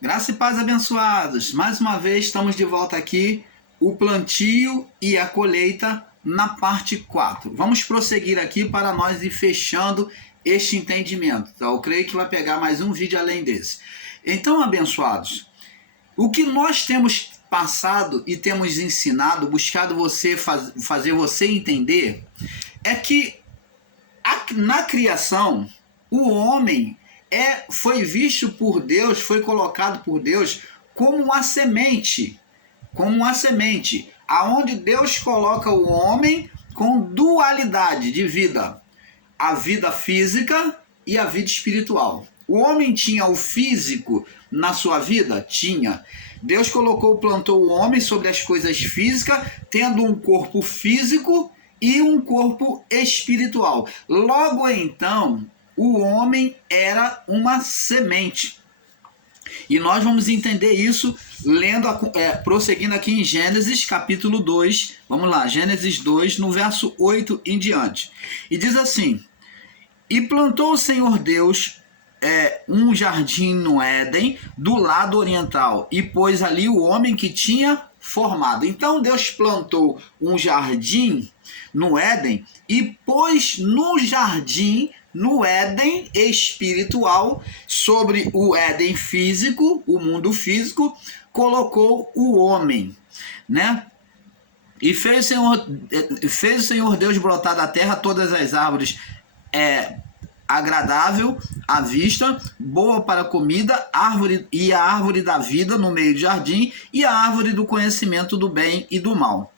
Graça e paz, abençoados. Mais uma vez estamos de volta aqui, o plantio e a colheita na parte 4. Vamos prosseguir aqui para nós ir fechando este entendimento. Tá? Eu creio que vai pegar mais um vídeo além desse. Então, abençoados, o que nós temos passado e temos ensinado, buscado fazer você entender, é que na criação, o homem foi visto por Deus, foi colocado por Deus como uma semente, aonde Deus coloca o homem com dualidade de vida, a vida física e a vida espiritual. O homem tinha o físico na sua vida? Tinha. Deus plantou o homem sobre as coisas físicas, tendo um corpo físico e um corpo espiritual. Logo então, o homem era uma semente. E nós vamos entender isso prosseguindo aqui em Gênesis capítulo 2. Vamos lá, Gênesis 2, no verso 8 em diante. E diz assim: E plantou o Senhor Deus um jardim no Éden, do lado oriental, e pôs ali o homem que tinha formado. Então Deus plantou um jardim no Éden e pôs no jardim, no Éden espiritual, sobre o Éden físico, o mundo físico, colocou o homem, né? E fez o Senhor Deus brotar da terra todas as árvores agradável à vista, boa para a comida, a árvore da vida no meio do jardim, e a árvore do conhecimento do bem e do mal.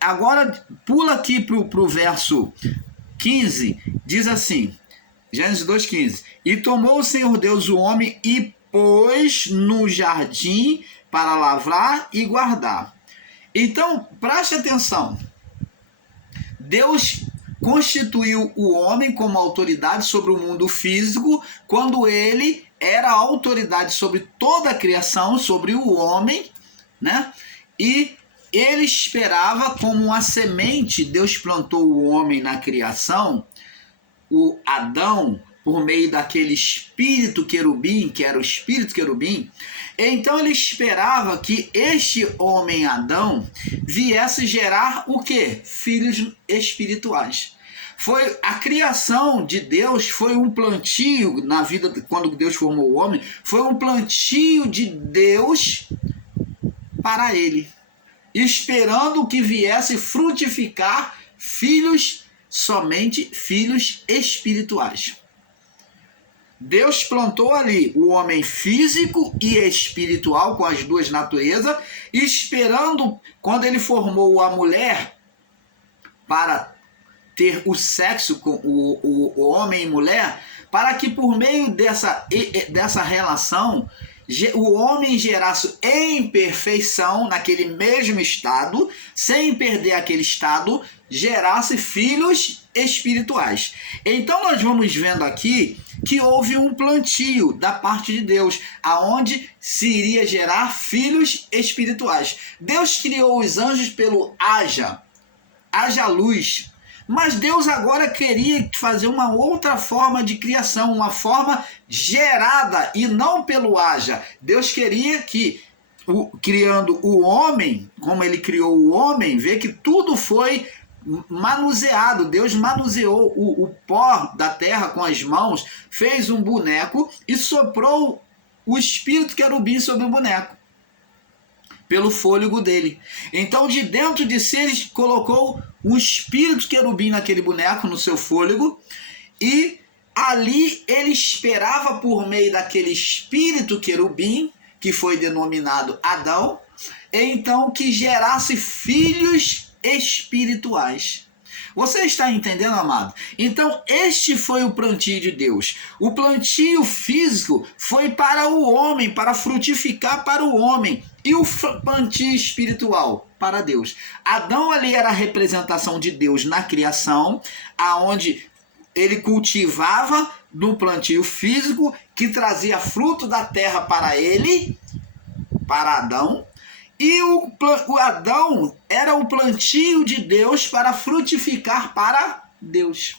Agora pula aqui para o verso 15, diz assim, Gênesis 2,15: E tomou o Senhor Deus o homem e pôs no jardim para lavrar e guardar. Então, preste atenção. Deus constituiu o homem como autoridade sobre o mundo físico, quando ele era autoridade sobre toda a criação, sobre o homem, né? E ele esperava como uma semente. Deus plantou o homem na criação, o Adão, por meio daquele espírito querubim, que era o espírito querubim. Então ele esperava que este homem Adão viesse gerar o quê? Filhos espirituais. Foi a criação de Deus, foi um plantio na vida, quando Deus formou o homem, foi um plantio de Deus para ele, esperando que viesse frutificar somente filhos espirituais. Deus plantou ali o homem físico e espiritual, com as duas naturezas, esperando, quando ele formou a mulher para ter o sexo com o homem e mulher, para que por meio dessa relação o homem gerasse em perfeição, naquele mesmo estado, sem perder aquele estado, gerasse filhos espirituais. Então nós vamos vendo aqui que houve um plantio da parte de Deus, aonde se iria gerar filhos espirituais. Deus criou os anjos pelo haja luz. Mas Deus agora queria fazer uma outra forma de criação, uma forma gerada e não pelo haja. Deus queria que, criando o homem, como ele criou o homem, vê que tudo foi manuseado. Deus manuseou o pó da terra com as mãos, fez um boneco e soprou o espírito querubim sobre o boneco, pelo fôlego dele. Então, de dentro de si, ele colocou um espírito querubim naquele boneco, no seu fôlego, e ali ele esperava, por meio daquele espírito querubim, que foi denominado Adão, então que gerasse filhos espirituais. Você está entendendo, amado? Então, este foi o plantio de Deus. O plantio físico foi para o homem, para frutificar para o homem. E o plantio espiritual para Deus. Adão ali era a representação de Deus na criação, aonde ele cultivava no plantio físico, que trazia fruto da terra para ele, para Adão. E o Adão era o plantio de Deus para frutificar para Deus.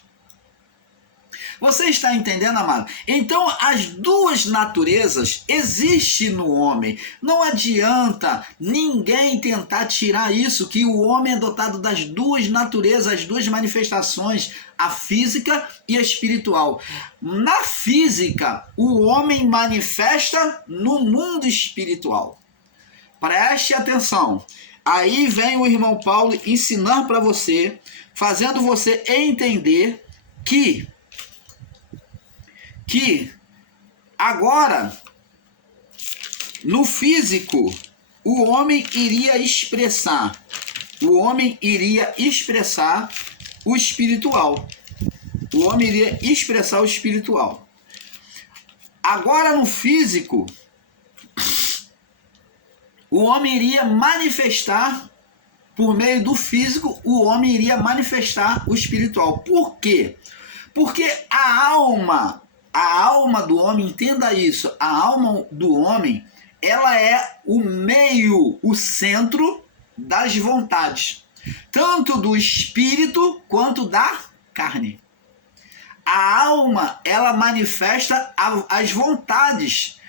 Você está entendendo, amado? Então, as duas naturezas existem no homem. Não adianta ninguém tentar tirar isso, que o homem é dotado das duas naturezas, as duas manifestações, a física e a espiritual. Na física, o homem manifesta no mundo espiritual. Preste atenção. Aí vem o irmão Paulo ensinar para você, fazendo você entender que agora, no físico, o homem iria expressar o espiritual. O homem iria expressar o espiritual. Agora, no físico, o homem iria manifestar, por meio do físico, o homem iria manifestar o espiritual. Por quê? Porque a alma do homem, entenda isso, a alma do homem, ela é o meio, o centro das vontades, tanto do espírito quanto da carne. A alma, ela manifesta as vontades,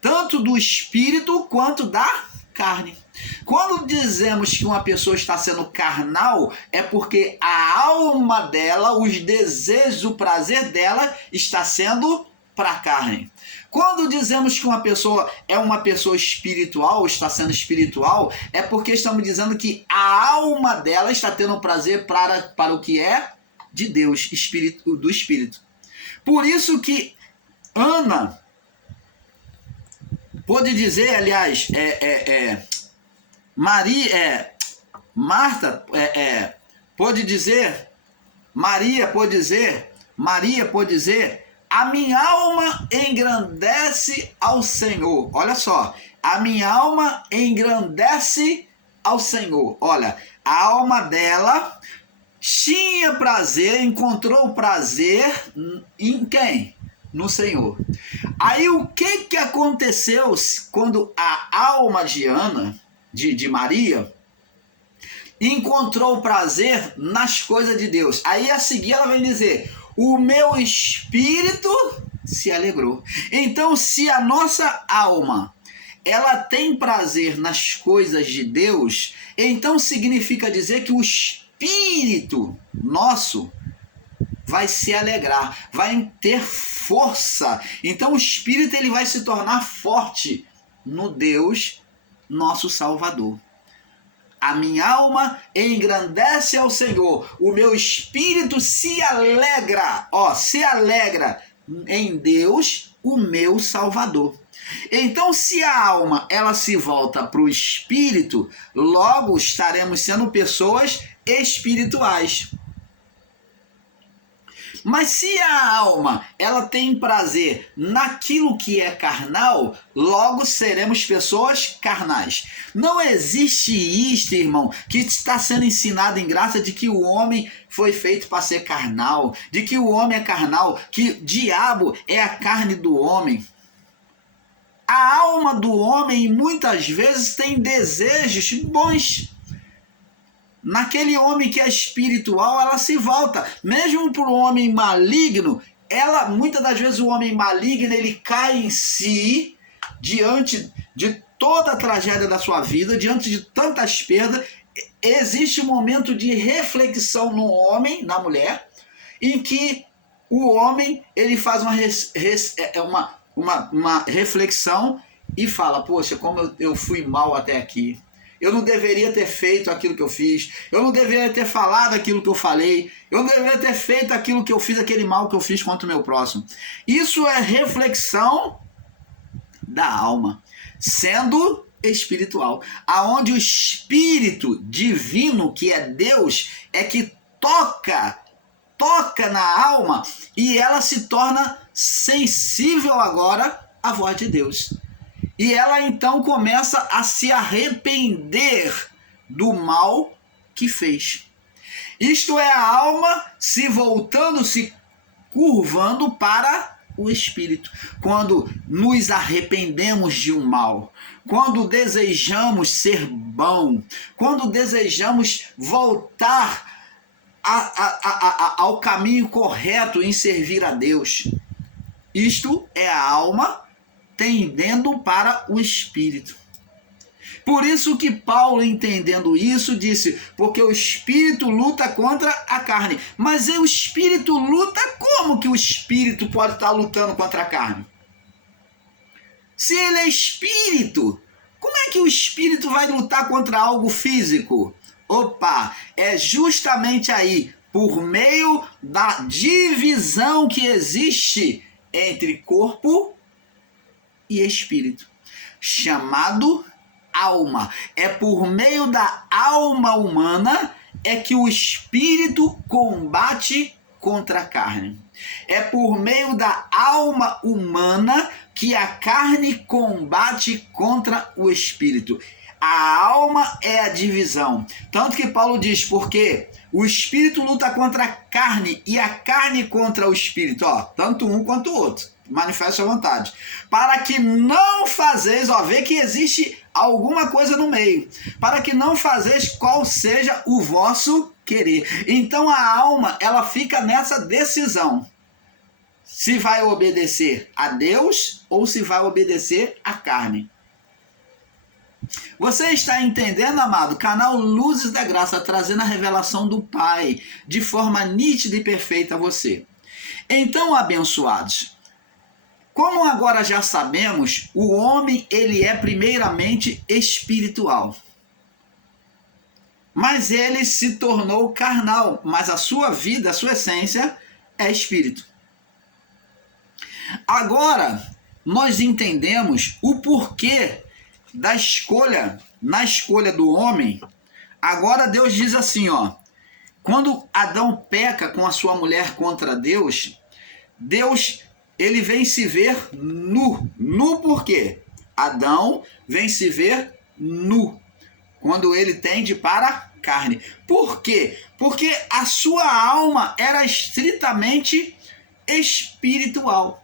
tanto do espírito quanto da carne. Quando dizemos que uma pessoa está sendo carnal, é porque a alma dela, os desejos, o prazer dela está sendo para a carne. Quando dizemos que uma pessoa é uma pessoa espiritual, está sendo espiritual, é porque estamos dizendo que a alma dela está tendo prazer para o que é de Deus, do Espírito. Por isso que Ana pôde dizer, aliás, Marta pôde dizer, Maria pôde dizer, a minha alma engrandece ao Senhor. Olha só, a minha alma engrandece ao Senhor. Olha, a alma dela tinha prazer, encontrou prazer em quem? No Senhor. Aí o que aconteceu quando a alma de Ana, de Maria, encontrou prazer nas coisas de Deus? Aí a seguir ela vem dizer, o meu espírito se alegrou. Então, se a nossa alma, ela tem prazer nas coisas de Deus, então significa dizer que o espírito nosso vai se alegrar, vai ter força. Então o espírito, ele vai se tornar forte no Deus nosso Salvador. A minha alma engrandece ao Senhor, o meu espírito se alegra, em Deus, o meu Salvador. Então, se a alma ela se volta para o espírito, logo estaremos sendo pessoas espirituais. Mas se a alma ela tem prazer naquilo que é carnal, logo seremos pessoas carnais. Não existe isto, irmão, que está sendo ensinado em graça de que o homem foi feito para ser carnal, de que o homem é carnal, que o diabo é a carne do homem. A alma do homem muitas vezes tem desejos bons. Naquele homem que é espiritual, ela se volta. Mesmo para o homem maligno, muitas das vezes o homem maligno, ele cai em si, diante de toda a tragédia da sua vida, diante de tantas perdas. Existe um momento de reflexão no homem, na mulher, em que o homem, ele faz uma reflexão e fala, poxa, como eu fui mal até aqui. Eu não deveria ter feito aquilo que eu fiz. Eu não deveria ter falado aquilo que eu falei. Eu não deveria ter feito aquilo que eu fiz, aquele mal que eu fiz contra o meu próximo. Isso é reflexão da alma, sendo espiritual. Aonde o Espírito Divino, que é Deus, é que toca na alma e ela se torna sensível agora à voz de Deus. E ela então começa a se arrepender do mal que fez. Isto é a alma se voltando, se curvando para o Espírito. Quando nos arrependemos de um mal, quando desejamos ser bom, quando desejamos voltar ao caminho correto em servir a Deus. Isto é a alma tendendo para o espírito. Por isso que Paulo, entendendo isso, disse, porque o espírito luta contra a carne. Mas o espírito luta, como que o espírito pode estar lutando contra a carne? Se ele é espírito, como é que o espírito vai lutar contra algo físico? Opa, é justamente aí, por meio da divisão que existe entre corpo e espírito, chamado alma. É por meio da alma humana é que o espírito combate contra a carne. É por meio da alma humana que a carne combate contra o espírito. A alma é a divisão. Tanto que Paulo diz, porque o espírito luta contra a carne e a carne contra o espírito. Tanto um quanto o outro. Manifeste a vontade. Para que não fazeis, vê que existe alguma coisa no meio. Para que não fazeis qual seja o vosso querer. Então a alma, ela fica nessa decisão. Se vai obedecer a Deus ou se vai obedecer à carne. Você está entendendo, amado? Canal Luzes da Graça, trazendo a revelação do Pai de forma nítida e perfeita a você. Então, abençoados, como agora já sabemos, o homem ele é primeiramente espiritual. Mas ele se tornou carnal, mas a sua vida, a sua essência é espírito. Agora, nós entendemos o porquê da escolha, na escolha do homem. Agora Deus diz assim, quando Adão peca com a sua mulher contra Deus, ele vem se ver nu. Nu por quê? Adão vem se ver nu, quando ele tende para a carne. Por quê? Porque a sua alma era estritamente espiritual.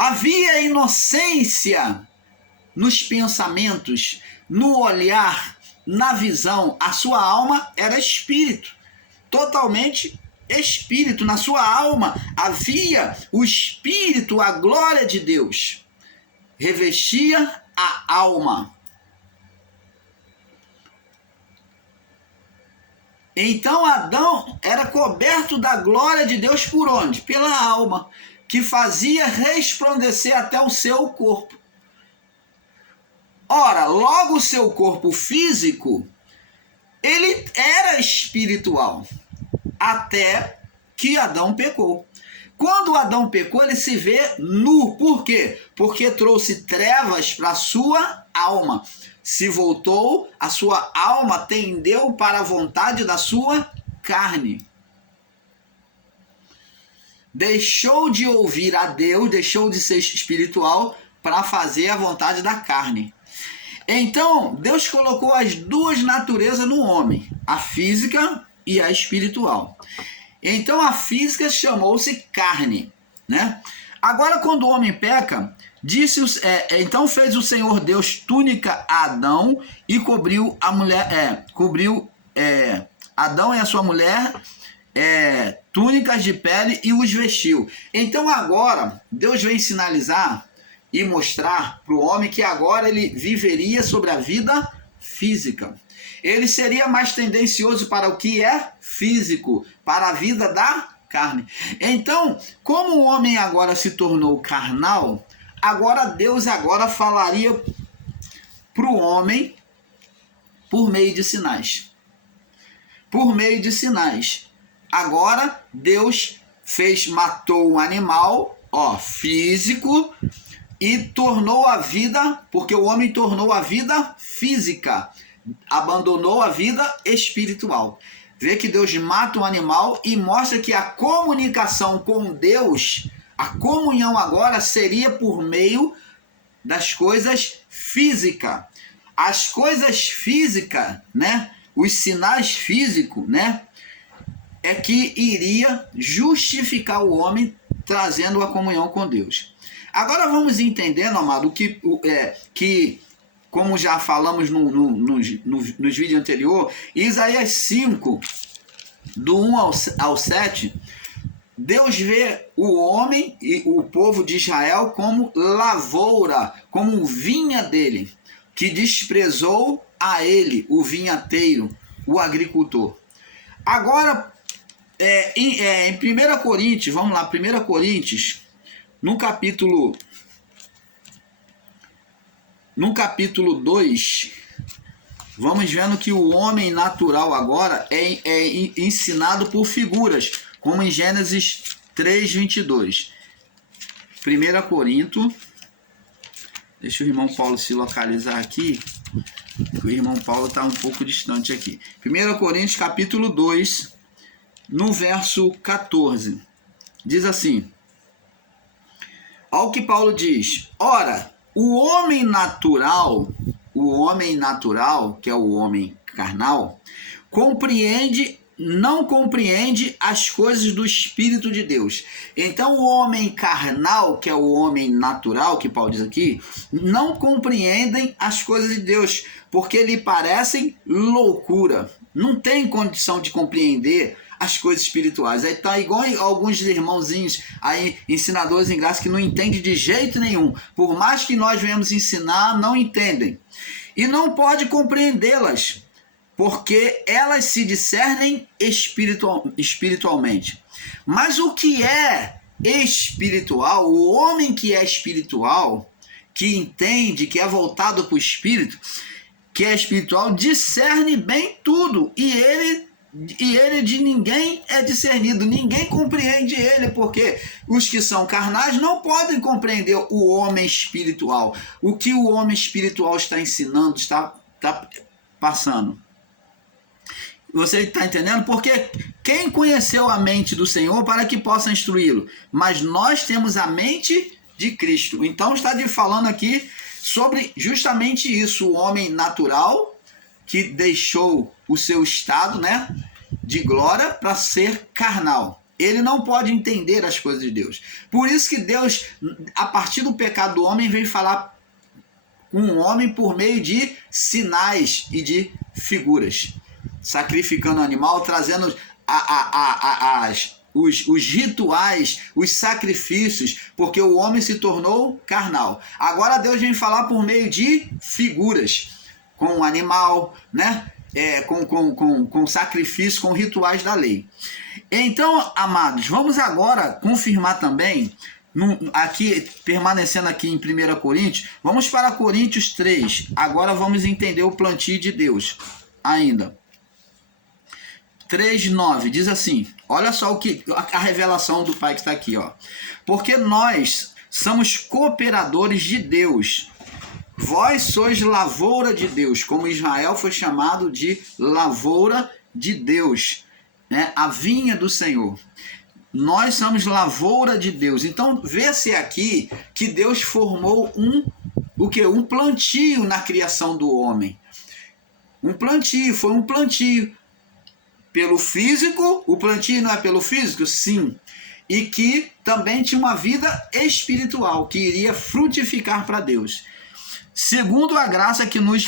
Havia inocência nos pensamentos, no olhar, na visão. A sua alma era espírito, totalmente espírito. Na sua alma havia o espírito, a glória de Deus. Revestia a alma. Então Adão era coberto da glória de Deus por onde? Pela alma, que fazia resplandecer até o seu corpo. Ora, logo o seu corpo físico, ele era espiritual, até que Adão pecou. Quando Adão pecou, ele se vê nu. Por quê? Porque trouxe trevas para a sua alma. Se voltou, a sua alma tendeu para a vontade da sua carne. Deixou de ouvir a Deus, deixou de ser espiritual para fazer a vontade da carne. Então, Deus colocou as duas naturezas no homem, a física e a espiritual. Então, a física chamou-se carne, né? Agora, quando o homem peca, então fez o Senhor Deus túnica a Adão e cobriu a mulher, Adão e a sua mulher, túnicas de pele e os vestiu. Então agora Deus vem sinalizar e mostrar para o homem que agora ele viveria sobre a vida física. Ele seria mais tendencioso para o que é físico, para a vida da carne. Então, como o homem agora se tornou carnal, agora Deus falaria para o homem por meio de sinais. Por meio de sinais. Agora Deus matou um animal, físico, e tornou a vida, porque o homem tornou a vida física, abandonou a vida espiritual. Vê que Deus mata um animal e mostra que a comunicação com Deus, a comunhão agora seria por meio das coisas físicas. As coisas físicas, né? Os sinais físicos, né? É que iria justificar o homem trazendo a comunhão com Deus. Agora vamos entendendo, amado, que como já falamos nos vídeos anteriores, Isaías 5, do 1 ao 7, Deus vê o homem e o povo de Israel como lavoura, como vinha dele, que desprezou a ele, o vinhateiro, o agricultor. Agora, em 1 Coríntios, vamos lá, 1 Coríntios, no capítulo 2, vamos vendo que o homem natural agora é ensinado por figuras, como em Gênesis 3:22. 1 Coríntios, deixa o irmão Paulo se localizar aqui, o irmão Paulo está um pouco distante aqui. 1 Coríntios capítulo 2, no verso 14, diz assim: ao que Paulo diz: ora, o homem natural, que é o homem carnal, não compreende as coisas do Espírito de Deus. Então o homem carnal, que é o homem natural, que Paulo diz aqui, não compreendem as coisas de Deus, porque lhe parecem loucura. Não tem condição de compreender as coisas espirituais. Aí tá igual alguns irmãozinhos aí, ensinadores em graça, que não entendem de jeito nenhum. Por mais que nós venhamos ensinar, não entendem. E não pode compreendê-las, porque elas se discernem espiritualmente. Mas o que é espiritual, o homem que é espiritual, que entende, que é voltado para o Espírito, que é espiritual, discerne bem tudo, e ele de ninguém é discernido, ninguém compreende ele, porque os que são carnais não podem compreender o homem espiritual, o que o homem espiritual está ensinando, está passando. Você está entendendo? Porque quem conheceu a mente do Senhor para que possa instruí-lo? Mas nós temos a mente de Cristo. Então está falando aqui sobre justamente isso, o homem natural que deixou o seu estado, né, de glória para ser carnal. Ele não pode entender as coisas de Deus. Por isso que Deus, a partir do pecado do homem, veio falar com o homem por meio de sinais e de figuras, sacrificando o animal, trazendo os rituais, os sacrifícios, porque o homem se tornou carnal. Agora Deus vem falar por meio de figuras, com o animal, né? Com sacrifício, com rituais da lei. Então, amados, vamos agora confirmar também, aqui, permanecendo aqui em 1 Coríntios, vamos para Coríntios 3. Agora vamos entender o plantio de Deus ainda. 3:9 diz assim, olha só a revelação do Pai que está aqui, ó. Porque nós somos cooperadores de Deus. Vós sois lavoura de Deus, como Israel foi chamado de lavoura de Deus, né? A vinha do Senhor. Nós somos lavoura de Deus. Então, vê-se aqui que Deus formou um plantio na criação do homem. Foi um plantio. Pelo físico, o plantio não é pelo físico? Sim. E que também tinha uma vida espiritual, que iria frutificar para Deus. Segundo a graça que me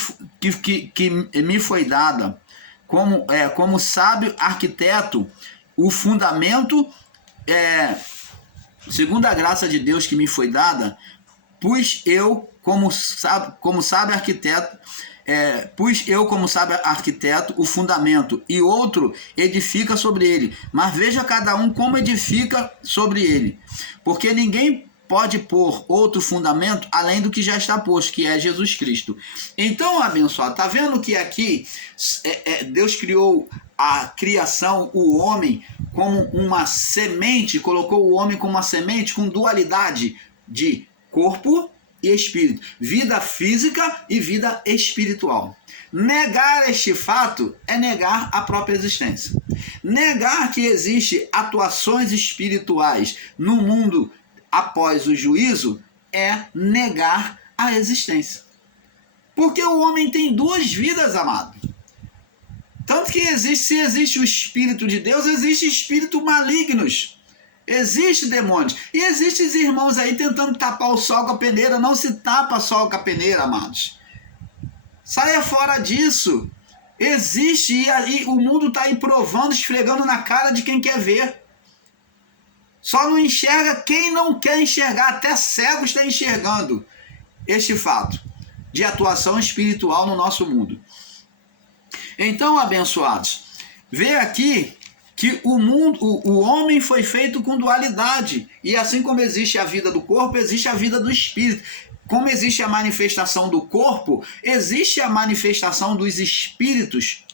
foi dada, como sábio arquiteto, o fundamento, segundo a graça de Deus que me foi dada, pus eu como sábio arquiteto o fundamento, e outro edifica sobre ele. Mas veja cada um como edifica sobre ele, porque ninguém pode pôr outro fundamento além do que já está posto, que é Jesus Cristo. Então, abençoado, está vendo que aqui Deus criou a criação, o homem, como uma semente, colocou o homem como uma semente com dualidade de corpo e espírito, vida física e vida espiritual. Negar este fato é negar a própria existência. Negar que existe atuações espirituais no mundo após o juízo é negar a existência. Porque o homem tem duas vidas, amado. Tanto que se existe o Espírito de Deus, existe espíritos malignos. Existem demônios. E existem irmãos aí tentando tapar o sol com a peneira. Não se tapa sol com a peneira, amados. Saia fora disso. Existe e o mundo está aí provando, esfregando na cara de quem quer ver. Só não enxerga quem não quer enxergar. Até cego está enxergando este fato de atuação espiritual no nosso mundo. Então, abençoados, vê aqui que o homem foi feito com dualidade. E assim como existe a vida do corpo, existe a vida do espírito. Como existe a manifestação do corpo, existe a manifestação dos espíritos.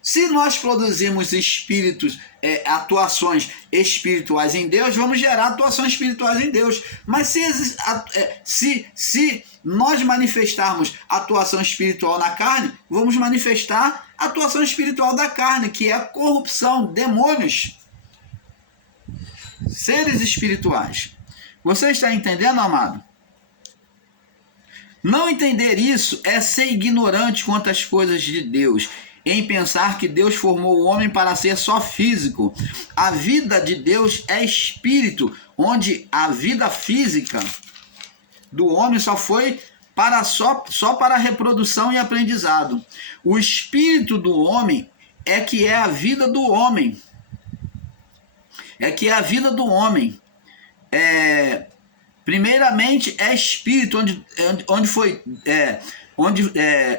Se nós produzimos espíritos, atuações espirituais em Deus, vamos gerar atuações espirituais em Deus. Mas se nós manifestarmos atuação espiritual na carne, vamos manifestar atuação espiritual da carne, que é corrupção, demônios, seres espirituais. Você está entendendo, amado? Não entender isso é ser ignorante quanto às coisas de Deus, em pensar que Deus formou o homem para ser só físico. A vida de Deus é espírito, onde a vida física do homem só foi só para reprodução e aprendizado. O espírito do homem é que é a vida do homem. Primeiramente é espírito,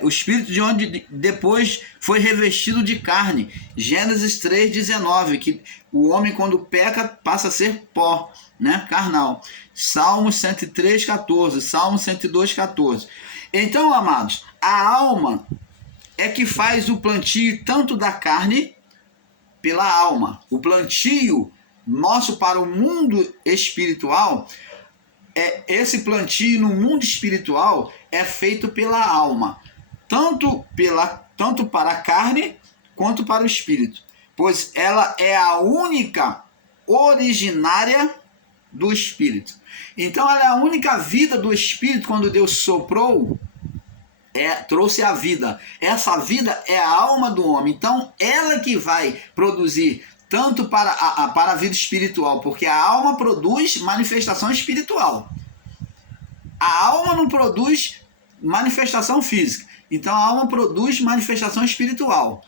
o espírito de onde depois foi revestido de carne. Gênesis 3,19, que o homem quando peca passa a ser pó, né? Carnal. Salmos 103,14, Salmos 102,14. Então, amados, a alma é que faz o plantio tanto da carne pela alma. O plantio nosso para o mundo espiritual, esse plantio no mundo espiritual é feito pela alma, tanto para a carne quanto para o espírito, pois ela é a única originária do espírito. Então ela é a única vida do espírito. Quando Deus soprou, trouxe a vida. Essa vida é a alma do homem. Então ela que vai produzir tanto para a vida espiritual, porque a alma produz manifestação espiritual. A alma não produz manifestação física. Então a alma produz manifestação espiritual.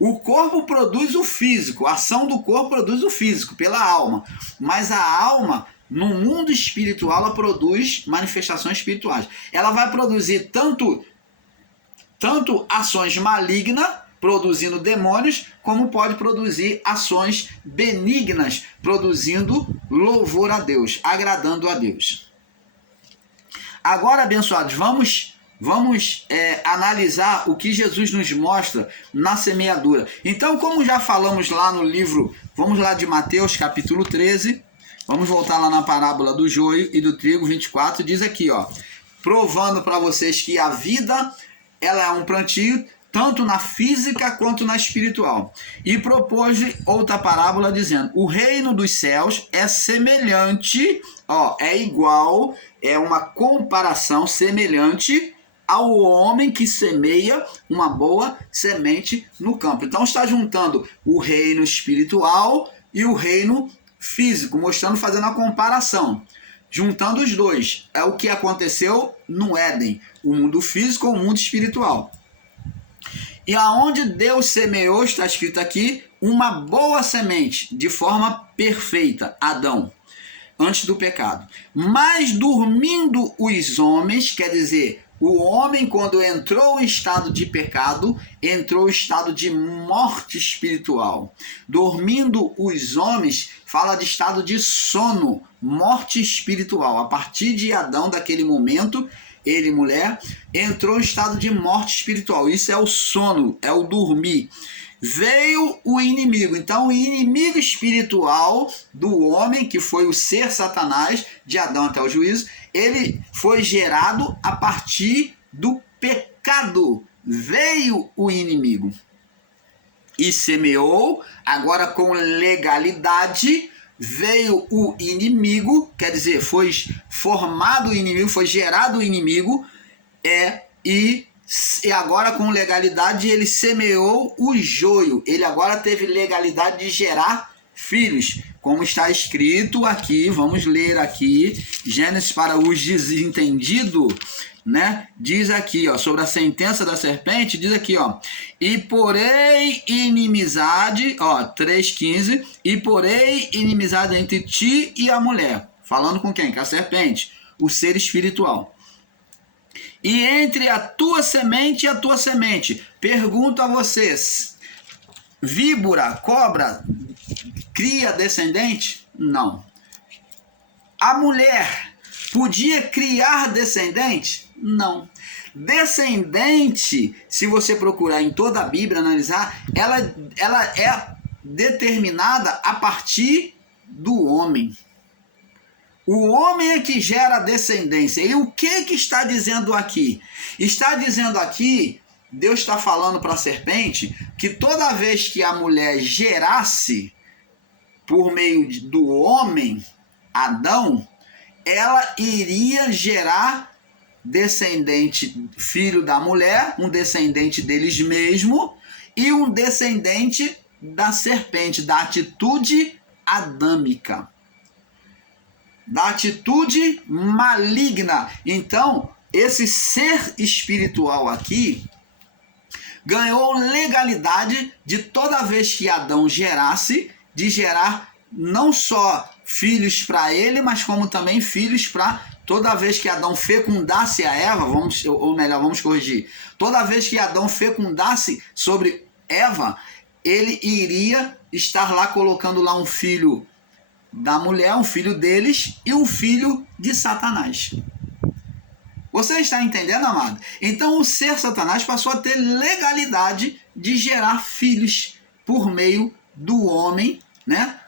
O corpo produz o físico, a ação do corpo produz o físico pela alma. Mas a alma, no mundo espiritual, ela produz manifestações espirituais. Ela vai produzir tanto ações malignas, produzindo demônios, como pode produzir ações benignas, produzindo louvor a Deus, agradando a Deus. Agora, abençoados, vamos analisar o que Jesus nos mostra na semeadura. Então, como já falamos lá no livro, vamos lá de Mateus, capítulo 13, vamos voltar lá na parábola do joio e do trigo, 24, diz aqui, ó, provando para vocês que a vida, ela é um plantio, tanto na física quanto na espiritual. E propôs outra parábola dizendo, o reino dos céus é semelhante, é igual, é uma comparação semelhante ao homem que semeia uma boa semente no campo. Então está juntando o reino espiritual e o reino físico, fazendo a comparação. Juntando os dois. É o que aconteceu no Éden, o mundo físico ou o mundo espiritual. E aonde Deus semeou, está escrito aqui, uma boa semente, de forma perfeita, Adão, antes do pecado. Mas dormindo os homens, quer dizer, o homem quando entrou em estado de pecado, entrou em estado de morte espiritual. Dormindo os homens, fala de estado de sono, morte espiritual. A partir de Adão, daquele momento, ele e mulher, entrou em estado de morte espiritual. Isso é o sono, é o dormir. Veio o inimigo. Então, o inimigo espiritual do homem, que foi o ser Satanás, de Adão até o juízo, ele foi gerado a partir do pecado. Veio o inimigo e semeou, agora com legalidade. Veio o inimigo, quer dizer, foi formado o inimigo, foi gerado o inimigo, e agora com legalidade ele semeou o joio. Ele agora teve legalidade de gerar filhos, como está escrito aqui, vamos ler aqui, Gênesis para os desentendidos, né? Diz aqui, ó, sobre a sentença da serpente, diz aqui, ó, e porém inimizade, ó, 3,15, e porém inimizade entre ti e a mulher, falando com quem? Com a serpente, o ser espiritual. E entre a tua semente e a tua semente, pergunto a vocês, víbora, cobra, cria descendente? Não. A mulher podia criar descendente? Não. Descendente, se você procurar em toda a Bíblia, analisar, ela é determinada a partir do homem. O homem é que gera descendência. E o que está dizendo aqui? Está dizendo aqui, Deus está falando para a serpente, que toda vez que a mulher gerasse por meio do homem, Adão, ela iria gerar descendente, filho da mulher, um descendente deles mesmos e um descendente da serpente, da atitude adâmica, da atitude maligna. Então, esse ser espiritual aqui ganhou legalidade de toda vez que Adão gerasse, de gerar não só filhos para ele, mas como também filhos para toda vez que Adão fecundasse a Eva, vamos corrigir, toda vez que Adão fecundasse sobre Eva, ele iria estar lá colocando lá um filho da mulher, um filho deles e um filho de Satanás. Você está entendendo, amado? Então o ser Satanás passou a ter legalidade de gerar filhos por meio do homem, né?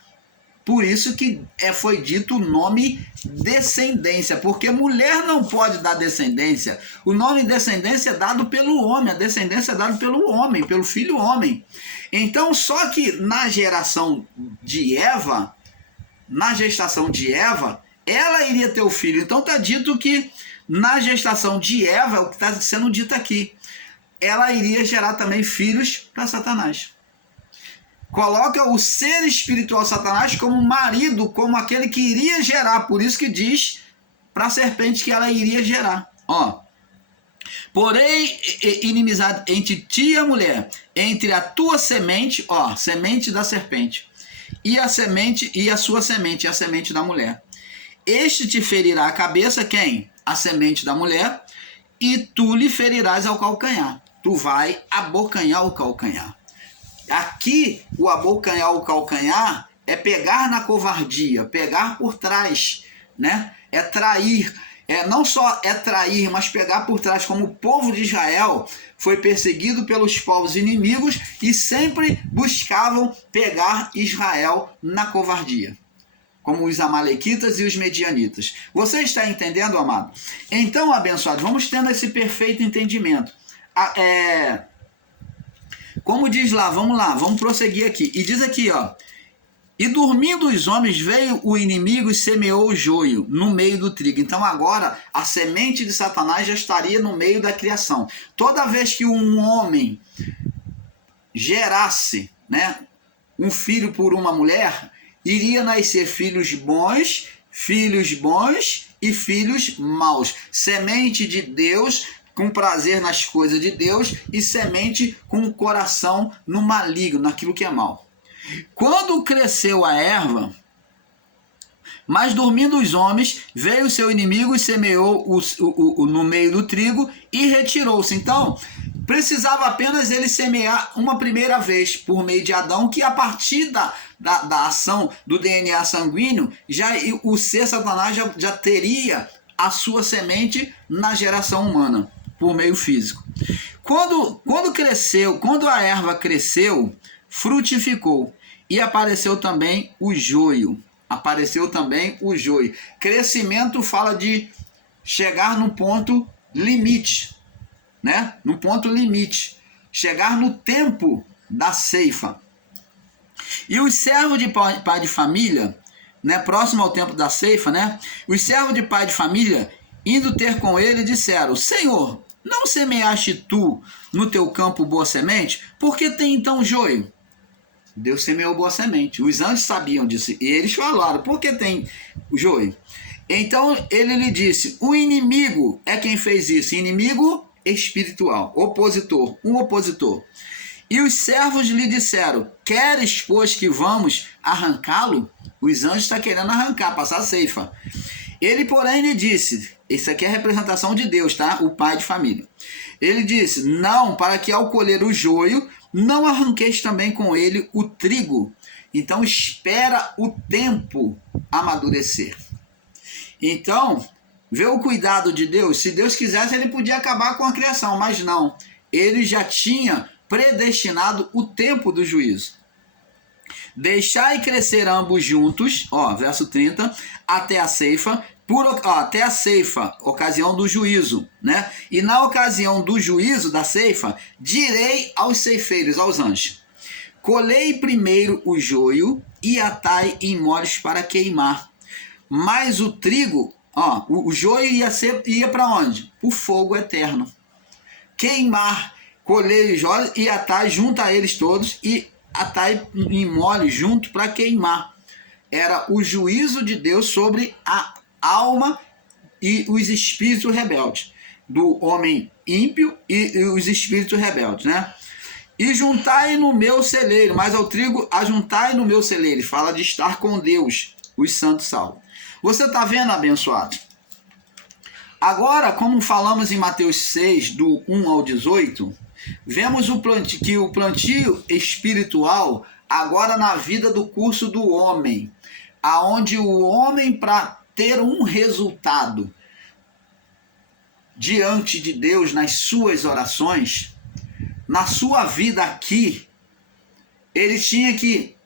Por isso que foi dito o nome descendência, porque mulher não pode dar descendência. O nome descendência é dado pelo homem, a descendência é dada pelo homem, pelo filho homem. Então, só que na geração de Eva, na gestação de Eva, ela iria ter o filho. Então está dito que na gestação de Eva, é o que está sendo dito aqui, ela iria gerar também filhos para Satanás. Coloca o ser espiritual Satanás como marido, como aquele que iria gerar. Por isso que diz para a serpente que ela iria gerar. Ó, porém, inimizade entre ti e a mulher, entre a tua semente, ó, semente da serpente, e a semente e a sua semente, a semente da mulher. Este te ferirá a cabeça, quem? A semente da mulher, e tu lhe ferirás ao calcanhar. Tu vai abocanhar o calcanhar. Aqui, o abocanhar o calcanhar é pegar na covardia, pegar por trás, né? É trair. Não só é trair, mas pegar por trás, como o povo de Israel foi perseguido pelos povos inimigos e sempre buscavam pegar Israel na covardia, como os amalequitas e os medianitas. Você está entendendo, amado? Então, abençoado, vamos tendo esse perfeito entendimento. Como diz lá, vamos prosseguir aqui. E diz aqui, ó, e dormindo os homens, veio o inimigo e semeou o joio no meio do trigo. Então agora a semente de Satanás já estaria no meio da criação. Toda vez que um homem gerasse, né, um filho por uma mulher, iria nascer filhos bons e filhos maus. Semente de Deus com prazer nas coisas de Deus e semente com o coração no maligno, naquilo que é mal. Quando cresceu a erva, mas dormindo os homens, veio o seu inimigo e semeou no meio do trigo e retirou-se. Então, precisava apenas ele semear uma primeira vez por meio de Adão, que a partir da ação do DNA sanguíneo, o ser Satanás já teria a sua semente na geração humana, por meio físico. Quando a erva cresceu, frutificou e apareceu também o joio. Crescimento fala de chegar no ponto limite, né? No ponto limite, chegar no tempo da ceifa. E os servos de pai de família, né, próximo ao tempo da ceifa, né? Os servos de pai de família, indo ter com ele, disseram: Senhor, não semeaste tu no teu campo boa semente? Por que tem então joio? Deus semeou boa semente. Os anjos sabiam disso. E eles falaram, por que tem o joio? Então ele lhe disse, o inimigo é quem fez isso. Inimigo espiritual. Opositor. Um opositor. E os servos lhe disseram, queres, pois, que vamos arrancá-lo? Os anjos estão querendo arrancar, passar a ceifa. Ele, porém, lhe disse, isso aqui é a representação de Deus, tá? O pai de família. Ele disse, não, para que ao colher o joio, não arranqueis também com ele o trigo. Então espera o tempo amadurecer. Então, vê o cuidado de Deus. Se Deus quisesse, ele podia acabar com a criação, mas não. Ele já tinha predestinado o tempo do juízo. Deixai crescer ambos juntos, ó, verso 30, até a ceifa, até a ceifa, ocasião do juízo, né? E na ocasião do juízo da ceifa, direi aos ceifeiros, aos anjos, colhei primeiro o joio e atai em molhos para queimar. Mas o trigo, ó, o joio ia para onde? O fogo eterno. Queimar, colhei os joios e atai junto a eles todos e atai em molhos junto para queimar. Era o juízo de Deus sobre a alma e os espíritos rebeldes, do homem ímpio e os espíritos rebeldes, né? E juntai no meu celeiro, mas ao trigo ajuntai no meu celeiro. Fala de estar com Deus, os santos salvos. Você está vendo, abençoado? Agora, como falamos em Mateus 6, do 1 ao 18, vemos que o plantio espiritual agora na vida do curso do homem, aonde o homem, para ter um resultado diante de Deus nas suas orações, na sua vida aqui, ele tinha que,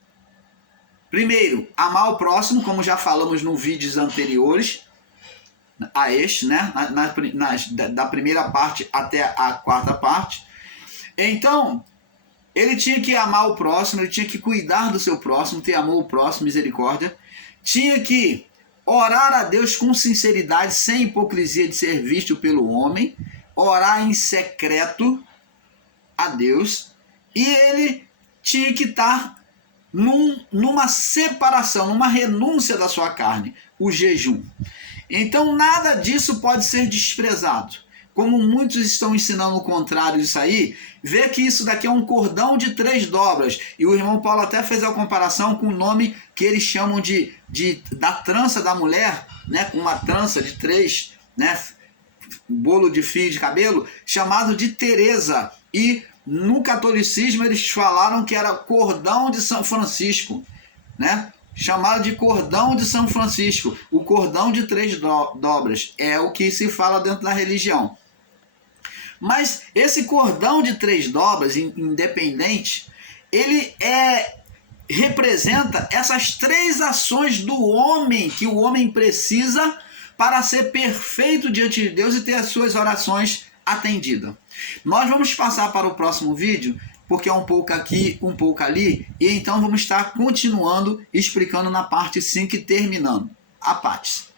primeiro, amar o próximo, como já falamos nos vídeos anteriores a este, né? Da primeira parte até a quarta parte. Então, ele tinha que amar o próximo, ele tinha que cuidar do seu próximo, ter amor ao próximo, misericórdia. Tinha que orar a Deus com sinceridade, sem hipocrisia de ser visto pelo homem. Orar em secreto a Deus. E ele tinha que estar numa separação, numa renúncia da sua carne, o jejum. Então, nada disso pode ser desprezado. Como muitos estão ensinando o contrário disso aí, vê que isso daqui é um cordão de 3 dobras. E o irmão Paulo até fez a comparação com o nome que eles chamam da trança da mulher, né? Com uma trança de 3, né? Bolo de fio de cabelo, chamado de Teresa. E no catolicismo eles falaram que era cordão de São Francisco, né? Chamado de cordão de São Francisco, o cordão de 3 dobras, é o que se fala dentro da religião. Mas esse cordão de 3 dobras, independente, ele representa essas 3 ações do homem, que o homem precisa para ser perfeito diante de Deus e ter as suas orações atendidas. Nós vamos passar para o próximo vídeo, porque é um pouco aqui, um pouco ali, e então vamos estar continuando, explicando na parte 5 e terminando. A paz.